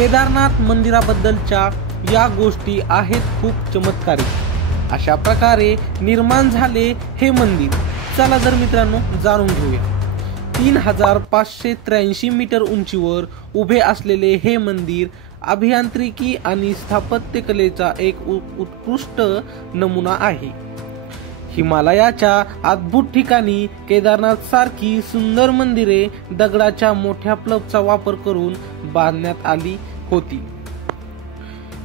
केदारनाथ मंदिराबद्दलच्या या गोष्टी आहेत खूप चमत्कारिक। अशा प्रकारे निर्माण झाले हे मंदिर। चला तर मित्रांनो जाणून घेऊया। 3583 मीटर उंचीवर उभे असलेले हे मंदिर अभियांत्रिकी आणि स्थापत्यकलेचा एक उत्कृष्ट नमुना आहे। हिमालयाच्या अद्भुत ठिकाणी केदारनाथ सारखी सुंदर मंदिरे दगडाच्या मोठ्या प्लगचा वापर करून बांधण्यात आली होती।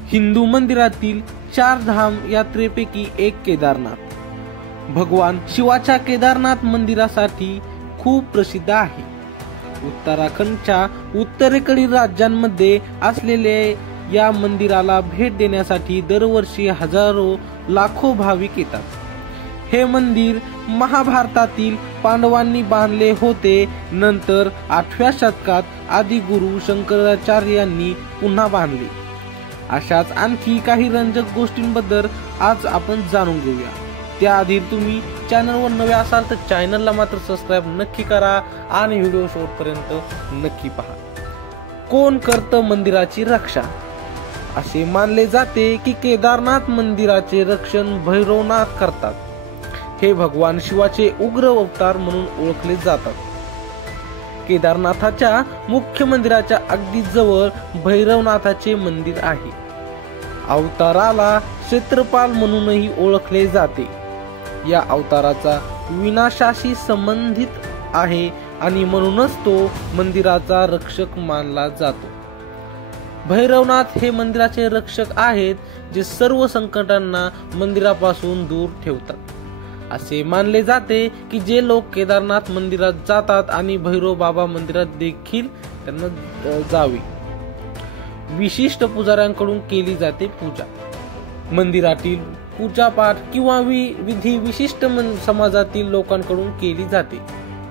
हिंदू मंदिरातील 4 धाम यात्रेपैकी एक केदारनाथ भगवान शिवाच्या केदारनाथ मंदिरासाठी खूप प्रसिद्ध आहे। उत्तराखंडच्या उत्तरेकडील राज्यांमध्ये असलेले या मंदिराला भेट देण्यासाठी दरवर्षी हजारो लाखो भाविक येतात। हे मंदिर महाभारतातील पांडवांनी बांधले होते। नंतर 8व्या शतकात आदिगुरु शंकराचार्य यांनी पुन्हा बांधले। अशाच आणखी काही रंजक गोष्टींबद्दल आज आपण जाणून घेऊया। त्याआधी तुम्ही चॅनलवर नवे असाल तर चॅनलला मात्र सबस्क्राइब नक्की करा आणि व्हिडिओ शेवटपर्यंत नक्की पहा। कोण करतं मंदिराची रक्षा? असे मानले जाते की केदारनाथ मंदिराचे रक्षण भैरवनाथ करतात। हे भगवान शिवाचे उग्र अवतार म्हणून ओळखले जातात। केदारनाथाच्या मुख्य मंदिराच्या अगदी जवळ भैरवनाथाचे मंदिर आहे। अवताराला क्षेत्रपाल म्हणूनही ओळखले जाते। या अवताराचा विनाशाशी संबंधित आहे आणि म्हणूनच तो मंदिराचा रक्षक मानला जातो। भैरवनाथ हे मंदिराचे रक्षक आहेत, जे सर्व संकटांना मंदिरापासून दूर ठेवतात। असे मानले जाते की जे लोक केदारनाथ मंदिरात जातात आणि भैरव बाबा मंदिरात देखील त्यांना जावे। विशिष्ट पुजाऱ्यांकडून केली जाते पूजा। मंदिरातील पूजा पाठ किंवा विधी विशिष्ट समाजातील लोकांकडून केली जाते।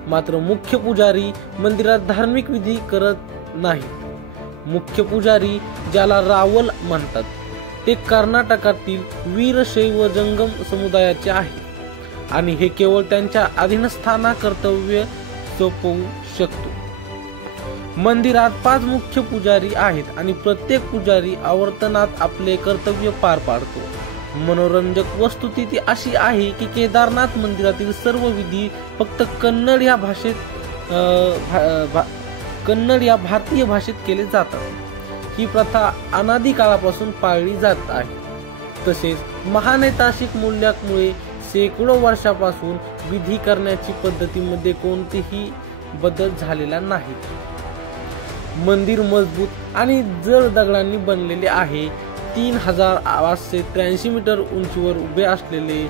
मात्र मुख्य पुजारी मंदिरात धार्मिक विधी करत नाही। मुख्य पुजारी, ज्याला रावल म्हणतात, ते कर्नाटकातील वीरशैव जंगम समुदायाचे आहे आणि हे केवळ त्यांच्या अधीनस्थाना कर्तव्य सोपवू शकतो। मंदिरात 5 मुख्य पुजारी आहेत आणि प्रत्येक पुजारी आवर्तनात आपले कर्तव्य पार पाडतो। मनोरंजक वस्तुस्थिती अशी आहे की केदारनाथ मंदिरातील सर्व विधी फक्त कन्नड या भारतीय भाषेत केले जातात। ही प्रथा अनादी काळापासून पाळली जात आहे। तसेच महानैतिक मूल्यामुळे शेकडो वर्षापासून विधी करण्याची पद्धतीमध्ये कोणतेही बदल झालेला नाही। मंदिर मजबूत आणि जड दगडांनी बनलेले आहे। 3583 मीटर उंचीवर उभे असलेले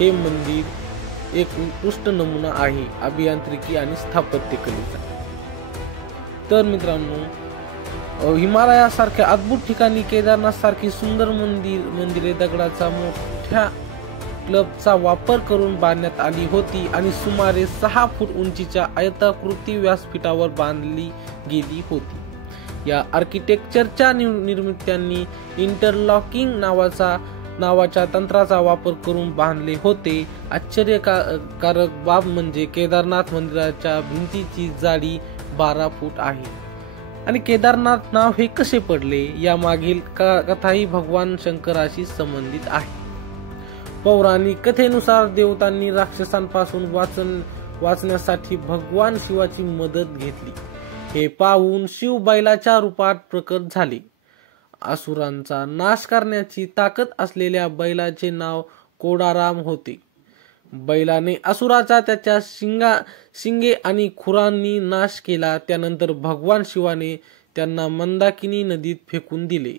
हे मंदिर एक उत्कृष्ट नमुना आहे अभियांत्रिकी आणि स्थापत्यकलेचा। तर मित्रांनो, हिमालयासारख्या अद्भुत ठिकाणी केदारनाथ सारखी सुंदर मंदिरे दगडाचा मोठ्या क्लबचा वापर करून बांधण्यात आली होती आणि सुमारे 6 फूट उंचीच्या आयताकृती व्यासपीठावर बांधली गेली होती। या आर्किटेक्चरच्या निर्मित्यांनी इंटरलॉकिंग नावाच्या तंत्राचा वापर करून बांधले होते। आश्चर्यकारक बाब म्हणजे केदारनाथ मंदिराच्या भिंतीची जाडी 12 फूट आहे। आणि केदारनाथ नाव हे कसे पडले यामागील कथाही भगवान शंकराशी संबंधित आहे। पौराणिक कथेनुसार देवतांनी राक्षसांपासून वाचण्यासाठी भगवान शिवाची मदत घेतली। हे पाहून शिव बैलाच्या रूपात प्रकट झाले। असुरांचा नाश करण्याची ताकद असलेल्या बैलाचे नाव कोडाराम होते। बैलाने असुराचा त्याच्या शिंगे आणि खुरांनी नाश केला। त्यानंतर भगवान शिवाने त्यांना मंदाकिनी नदीत फेकून दिले।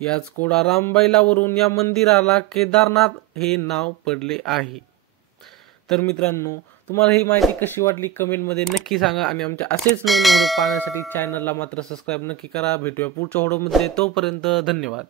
याच कोडाराम बैलावरून या मंदिराला केदारनाथ हे नाव पडले आहे। तर मित्रांनो, तुम्हाला ही माहिती कशी वाटली कमेंट मध्ये नक्की सांगा आणि आमच्या असेच नवीन व्हिडिओ पाहण्यासाठी चॅनलला मात्र सबस्क्राइब नक्की करा। भेटूया पुढच्या व्हिडिओमध्ये, तोपर्यंत धन्यवाद।